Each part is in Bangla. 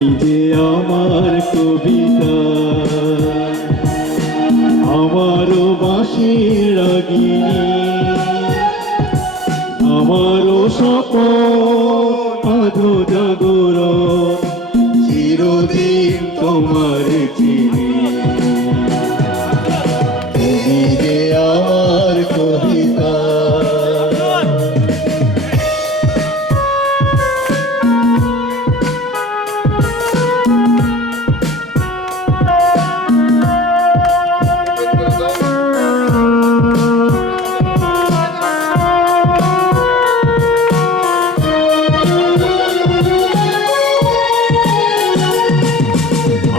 যে আমার কবিতা আমারও বাঁশির রাগিনী আমারও স্বপন আধো জাগরণ চিরদিন তোমার চিনি তুমি যে আমার কবিতা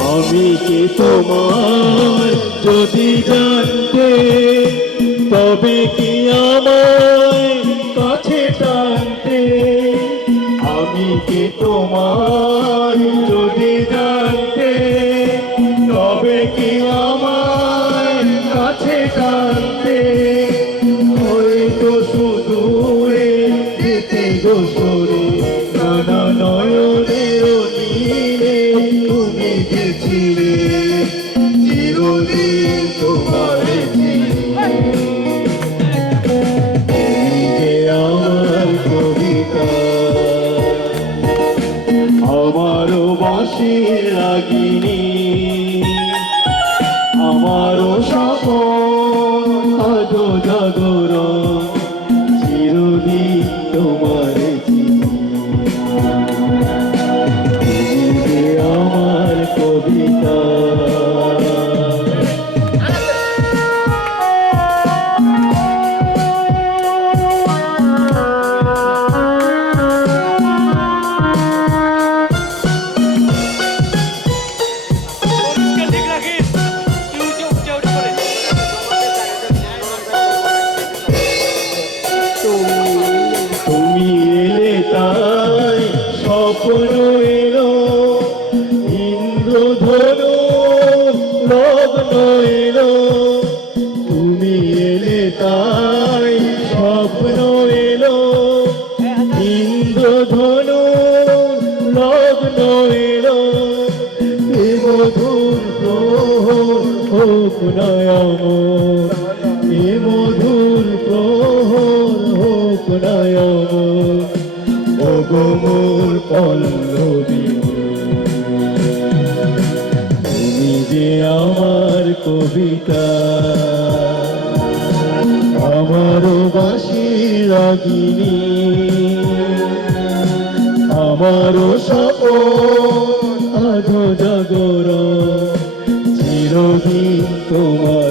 আমি কি তোমার যদি জানতে তবে কি আমায় কাছে টানতে আমি কি তোমার যদি জানতে তবে কি আমায় কাছে টানতে হয়তো সুদূরে যেতে গোসরে নানা নয়নের নীলে তুমি গেছিলে চিরদিন তোমার আমার কবিতা আমারও বাঁশির রাগিনী আমারও স্বপন আজো জাগরণ চিরদিন তোমার আমার কবিতা তুমি এলে তাই স্বপ্ন এলো ইন্দ্রধনু লগ্ন এলো তুমি এলে তাই স্বপ্ন এলো ইন্দ্রধনু লগ্ন এলো এ মধুর প্রহর হোক নয়ন এ মধুর প্রহর হোক নয়ন ওগো মোর পল্লবী তুমি যে আমার কবিতা আমারও বাঁশির রাগিনী আমারও স্বপন আধো জাগরণ চিরদিন তোমার